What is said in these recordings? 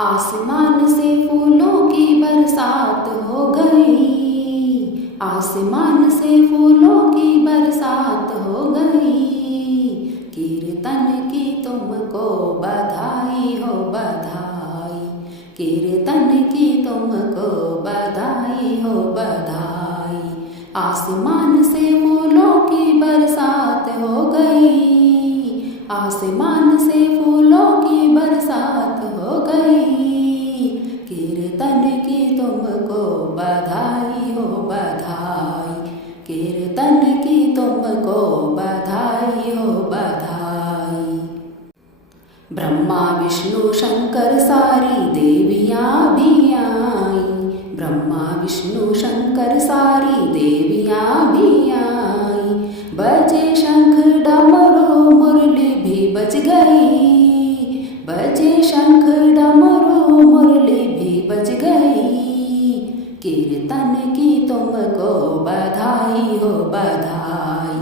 आसमान से फूलों की बरसात हो गई, आसमान से फूलों की बरसात हो गई। कीर्तन की तुमको बधाई हो बधाई, कीर्तन की तुमको बधाई हो बधाई। आसमान से फूलों की बरसात हो गई, आसमान से फूलों की बरसात हो गई। कीर्तन की तुमको बधाई हो बधाई, कीर्तन की तुमको बधाई हो बधाई। ब्रह्मा विष्णु शंकर सारी देवियाँ भी आई, ब्रह्मा विष्णु शंकर सारी देवियाँ भी आई। बजे शंख डमरू मुरली भी बज गई, बजे शंख डमरू मुरली भी बज गई। कीर्तन की तुमको बधाई हो बधाई,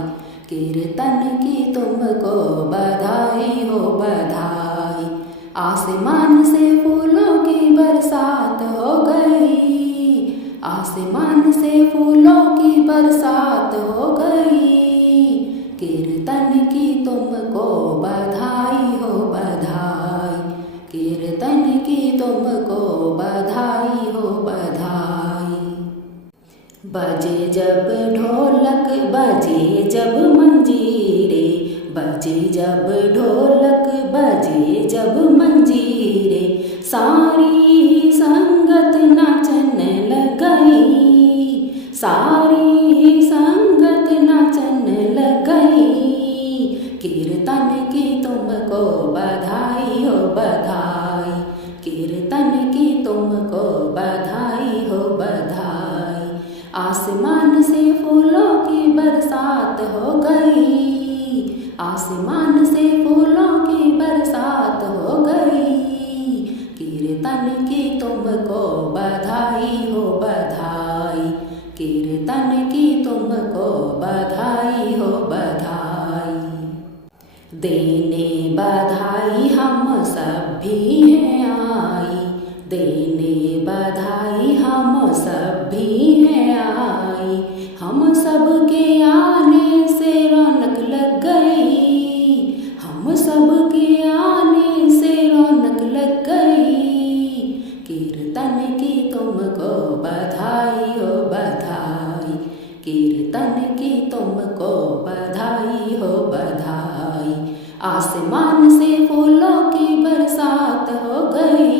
कीर्तन की तुमको बधाई हो बधाई। आसमान से फूलों की बरसात हो गई, आसमान से फूलों की बरसात हो गई। कीर्तन की तुमको बधाई हो बधाई, कीर्तन की तुमको बधाई हो बधाई। बजे जब ढोलक बजे जब मंजीरे, बजे जब ढोलक बजे जब मंजीरे। सारी संगत नाचन लग गई, सारी संगत नाचन लग गई। कीर्तन की तुमको बधाई हो बधाई, कीर्तन की तुमको बधाई हो बधाई। आसमान से फूलों की बरसात हो गई, आसमान से फूलों की बरसात हो गई। कीर्तन की तुमको बधाई हो बधाई, कीर्तन की तुमको बधाई हो बधाई। देने बधाई हम सब भी हैं आई, देने बधाई हम सब भी हैं आई। हम सब के आने से रौनक लग गई, हम सब के आने से रौनक लग गई। कीर्तन की तुमको बधाई हो बधाई, कीर्तन की तुमको बधाई हो बधाई। आसमान से फूलों की बरसात हो गई,